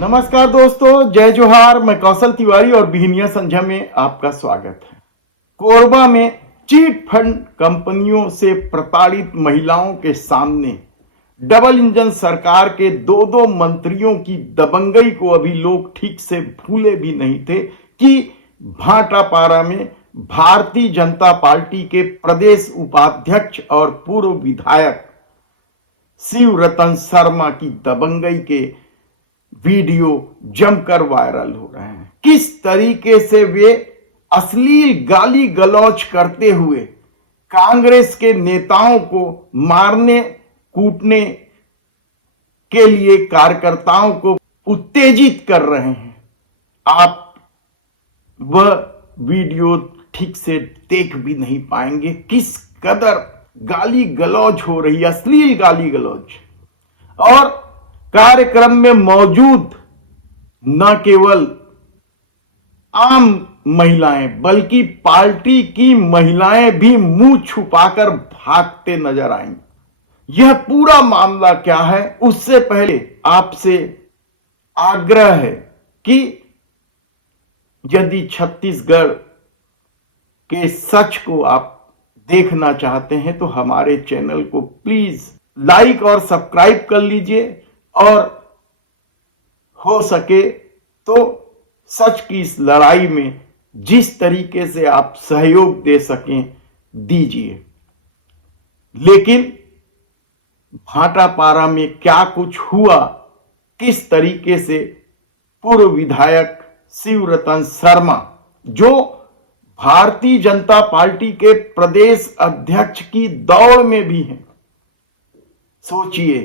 नमस्कार दोस्तों, जय जोहार। मैं कौशल तिवारी और बिहनिया संध्या में आपका स्वागत है। कोरबा में चीट फंड कंपनियों से प्रताड़ित महिलाओं के सामने डबल इंजन सरकार के दो मंत्रियों की दबंगई को अभी लोग ठीक से भूले भी नहीं थे कि भाटापारा में भारतीय जनता पार्टी के प्रदेश उपाध्यक्ष और पूर्व विधायक शिव रतन शर्मा की दबंगई के वीडियो जमकर वायरल हो रहे हैं। किस तरीके से वे अश्लील गाली गलौज करते हुए कांग्रेस के नेताओं को मारने कूटने के लिए कार्यकर्ताओं को उत्तेजित कर रहे हैं। आप वह वीडियो ठीक से देख भी नहीं पाएंगे। किस कदर गाली गलौज हो रही, अश्लील गाली गलौज। और कार्यक्रम में मौजूद न केवल आम महिलाएं बल्कि पार्टी की महिलाएं भी मुंह छुपाकर भागते नजर आईं। यह पूरा मामला क्या है, उससे पहले आपसे आग्रह है कि यदि छत्तीसगढ़ के सच को आप देखना चाहते हैं तो हमारे चैनल को प्लीज लाइक और सब्सक्राइब कर लीजिए और हो सके तो सच की इस लड़ाई में जिस तरीके से आप सहयोग दे सकें दीजिए। लेकिन भाटापारा में क्या कुछ हुआ, किस तरीके से पूर्व विधायक शिव रतन शर्मा जो भारतीय जनता पार्टी के प्रदेश अध्यक्ष की दौड़ में भी हैं, सोचिए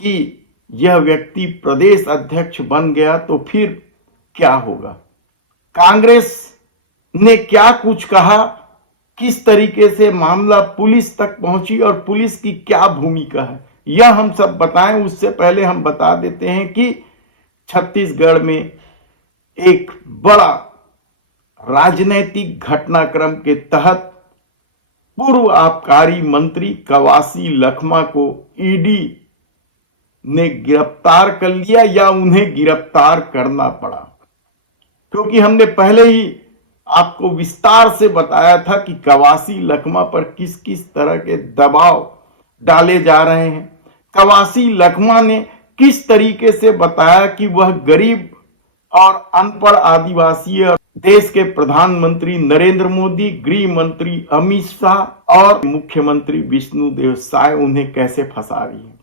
कि यह व्यक्ति प्रदेश अध्यक्ष बन गया तो फिर क्या होगा। कांग्रेस ने क्या कुछ कहा, किस तरीके से मामला पुलिस तक पहुंची और पुलिस की क्या भूमिका है, यह हम सब बताएं। उससे पहले हम बता देते हैं कि छत्तीसगढ़ में एक बड़ा राजनैतिक घटनाक्रम के तहत पूर्व आबकारी मंत्री कवासी लखमा को ईडी ने गिरफ्तार कर लिया या उन्हें गिरफ्तार करना पड़ा, क्योंकि हमने पहले ही आपको विस्तार से बताया था कि कवासी लखमा पर किस किस तरह के दबाव डाले जा रहे हैं। कवासी लखमा ने किस तरीके से बताया कि वह गरीब और अनपढ़ आदिवासी और देश के प्रधानमंत्री नरेंद्र मोदी, गृह मंत्री अमित शाह और मुख्यमंत्री विष्णुदेव साय उन्हें कैसे फंसा रही है।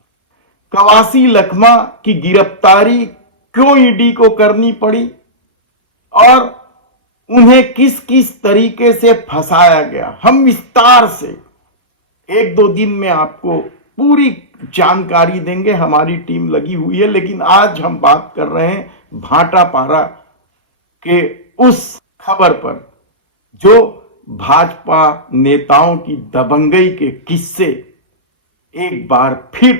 कवासी लखमा की गिरफ्तारी क्यों ईडी को करनी पड़ी और उन्हें किस किस तरीके से फंसाया गया, हम विस्तार से 1-2 दिन में आपको पूरी जानकारी देंगे। हमारी टीम लगी हुई है, लेकिन आज हम बात कर रहे हैं भाटापारा के उस खबर पर जो भाजपा नेताओं की दबंगई के किस्से एक बार फिर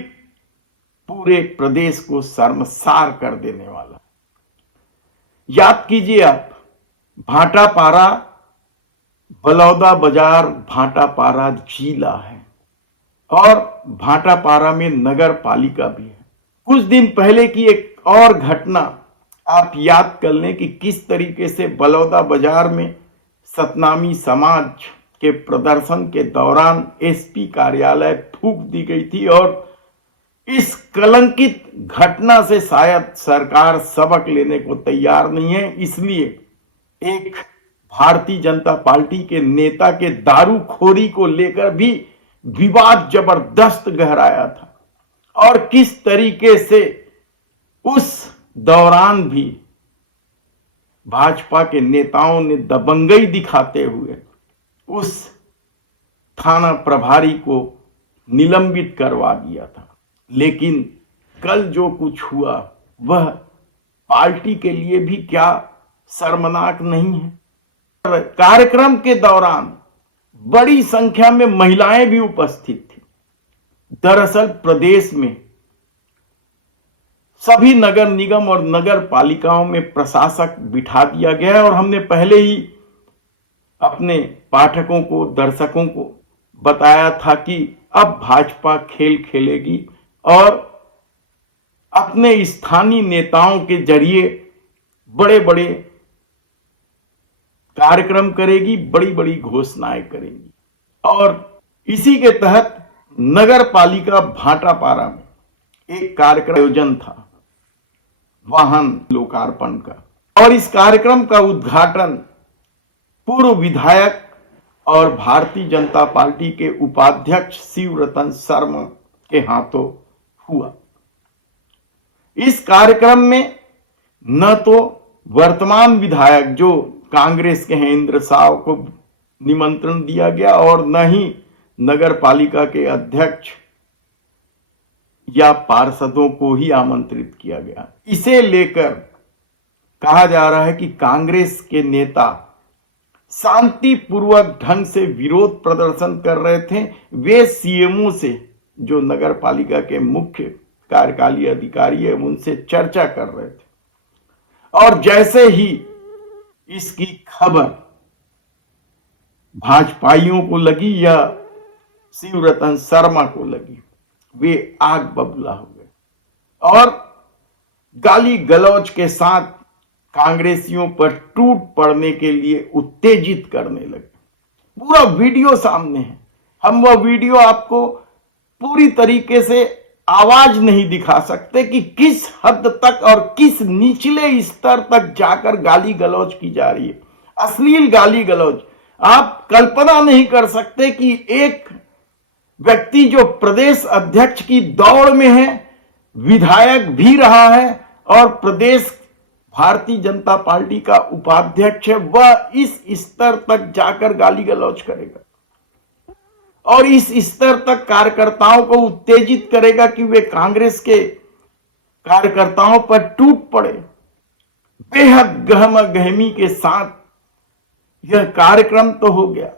पूरे प्रदेश को शर्मसार कर देने वाला। याद कीजिए आप, भाटापारा बलौदा बाजार भाटापारा जिला है और भाटापारा में नगर पालिका भी है। कुछ दिन पहले की एक और घटना आप याद कर लें कि किस तरीके से बलौदा बाजार में सतनामी समाज के प्रदर्शन के दौरान एसपी कार्यालय फूंक दी गई थी और इस कलंकित घटना से शायद सरकार सबक लेने को तैयार नहीं है। इसलिए एक भारतीय जनता पार्टी के नेता के दारूखोरी को लेकर भी विवाद जबरदस्त गहराया था और किस तरीके से उस दौरान भी भाजपा के नेताओं ने दबंगई दिखाते हुए उस थाना प्रभारी को निलंबित करवा दिया था। लेकिन कल जो कुछ हुआ वह पार्टी के लिए भी क्या शर्मनाक नहीं है। कार्यक्रम के दौरान बड़ी संख्या में महिलाएं भी उपस्थित थी। दरअसल प्रदेश में सभी नगर निगम और नगर पालिकाओं में प्रशासक बिठा दिया गया है और हमने पहले ही अपने पाठकों को, दर्शकों को बताया था कि अब भाजपा खेल खेलेगी और अपने स्थानीय नेताओं के जरिए बड़े बड़े कार्यक्रम करेगी, बड़ी बड़ी घोषणाएं करेगी। और इसी के तहत नगर पालिका भाटापारा में एक कार्यक्रम आयोजन था वाहन लोकार्पण का, और इस कार्यक्रम का उद्घाटन पूर्व विधायक और भारतीय जनता पार्टी के उपाध्यक्ष शिवरतन शर्मा के हाथों हुआ। इस कार्यक्रम में न तो वर्तमान विधायक जो कांग्रेस के हैं इंद्र साव को निमंत्रण दिया गया और न ही नगर पालिका के अध्यक्ष या पार्षदों को ही आमंत्रित किया गया। इसे लेकर कहा जा रहा है कि कांग्रेस के नेता शांतिपूर्वक ढंग से विरोध प्रदर्शन कर रहे थे। वे सीएमओ से, जो नगर पालिका के मुख्य कार्यकारी अधिकारी है, उनसे चर्चा कर रहे थे। और जैसे ही इसकी खबर भाजपाइयों को लगी या शिवरतन शर्मा को लगी, वे आग बबूला हो गए और गाली गलौज के साथ कांग्रेसियों पर टूट पड़ने के लिए उत्तेजित करने लगे। पूरा वीडियो सामने है, हम वह वीडियो आपको पूरी तरीके से आवाज नहीं दिखा सकते कि किस हद तक और किस निचले स्तर तक जाकर गाली गलौज की जा रही है। अश्लील गाली गलौज आप कल्पना नहीं कर सकते कि एक व्यक्ति जो प्रदेश अध्यक्ष की दौड़ में है, विधायक भी रहा है और प्रदेश भारतीय जनता पार्टी का उपाध्यक्ष है, वह इस स्तर तक जाकर गाली गलौज करेगा और इस स्तर तक कार्यकर्ताओं को उत्तेजित करेगा कि वे कांग्रेस के कार्यकर्ताओं पर टूट पड़े। बेहद गहमा गहमी के साथ यह कार्यक्रम तो हो गया।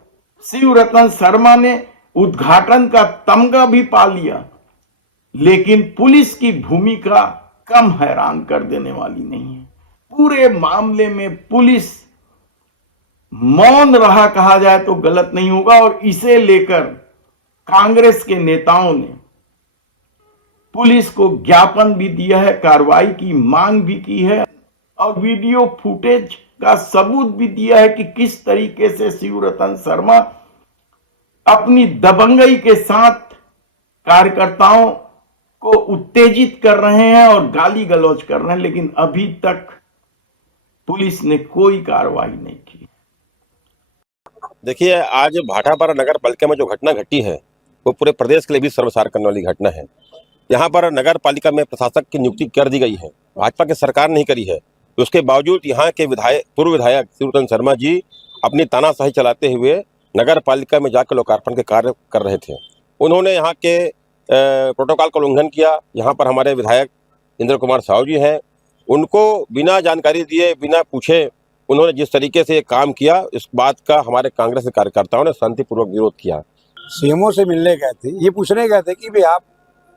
शिवरतन शर्मा ने उद्घाटन का तमगा भी पा लिया, लेकिन पुलिस की भूमिका कम हैरान कर देने वाली नहीं है। पूरे मामले में पुलिस मौन रहा कहा जाए तो गलत नहीं होगा और इसे लेकर कांग्रेस के नेताओं ने पुलिस को ज्ञापन भी दिया है, कार्रवाई की मांग भी की है और वीडियो फुटेज का सबूत भी दिया है कि किस तरीके से शिवरतन शर्मा अपनी दबंगई के साथ कार्यकर्ताओं को उत्तेजित कर रहे हैं और गाली गलौज कर रहे हैं, लेकिन अभी तक पुलिस ने कोई कार्रवाई नहीं की। देखिए, आज भाटापारा नगर पालिका में जो घटना घटी है वो पूरे प्रदेश के लिए भी सर्वसार करने वाली घटना है। यहाँ पर नगर पालिका में प्रशासक की नियुक्ति कर दी गई है, भाजपा की सरकार नहीं करी है। उसके बावजूद यहाँ के पूर्व विधायक शिवरतन शर्मा जी अपनी तानाशाही चलाते हुए नगर पालिका में जाकर लोकार्पण के कार्य कर रहे थे। उन्होंने यहाँ के प्रोटोकॉल का उल्लंघन किया। यहाँ पर हमारे विधायक इंद्र कुमार साहू जी हैं, उनको बिना जानकारी दिए, बिना पूछे उन्होंने जिस तरीके से ये काम किया, इस बात का हमारे कांग्रेस के कार्यकर्ताओं ने शांतिपूर्वक विरोध किया। सीएमओ से मिलने गए थे, ये पूछने गए थे कि भाई आप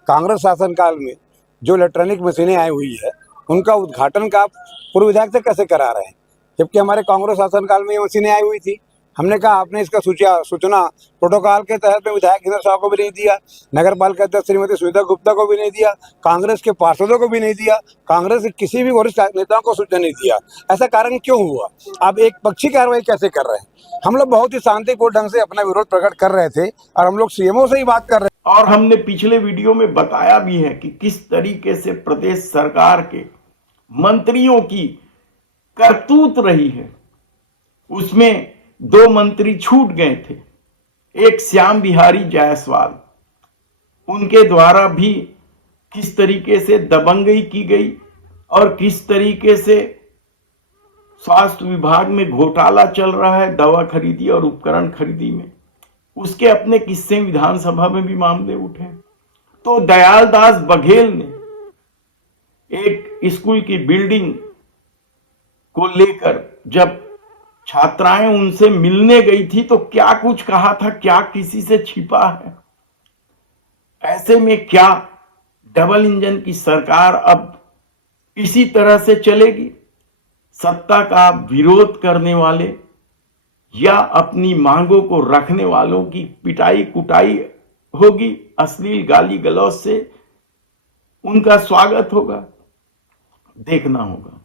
कांग्रेस शासनकाल में जो इलेक्ट्रॉनिक मशीनें आई हुई है उनका उद्घाटन का आप पूर्व विधायक से कैसे करा रहे हैं, जबकि हमारे कांग्रेस शासनकाल में ये मशीनें आई हुई थी। हमने कहा आपने इसका सूचना प्रोटोकॉल के तहत में विधायक इंद्र साहू को भी नहीं दिया, नगर पालिका अध्यक्ष श्रीमती सुविधा गुप्ता को भी नहीं दिया, कांग्रेस के पार्षदों को भी नहीं दिया, कांग्रेस के किसी भी वरिष्ठ नेताओं को सूचना नहीं दिया। ऐसा कारण क्यों हुआ? आप एक पक्षी कार्रवाई कैसे कर रहे हैं? हम लोग बहुत ही शांतिपूर्ण ढंग से अपना विरोध प्रकट कर रहे थे और हम लोग सीएमओ से ही बात कर रहे थे। और हमने पिछले वीडियो में बताया भी है कि किस तरीके से प्रदेश सरकार के मंत्रियों की करतूत रही है। उसमें 2 मंत्री छूट गए थे, एक श्याम बिहारी जायसवाल, उनके द्वारा भी किस तरीके से दबंगई की गई और किस तरीके से स्वास्थ्य विभाग में घोटाला चल रहा है दवा खरीदी और उपकरण खरीदी में, उसके अपने किस्से विधानसभा में भी मामले उठे। तो दयालदास बघेल ने एक स्कूल की बिल्डिंग को लेकर जब छात्राएं उनसे मिलने गई थी तो क्या कुछ कहा था, क्या किसी से छिपा है? ऐसे में क्या डबल इंजन की सरकार अब इसी तरह से चलेगी? सत्ता का विरोध करने वाले या अपनी मांगों को रखने वालों की पिटाई कुटाई होगी अश्लील गाली गलौज से, उनका स्वागत होगा, देखना होगा।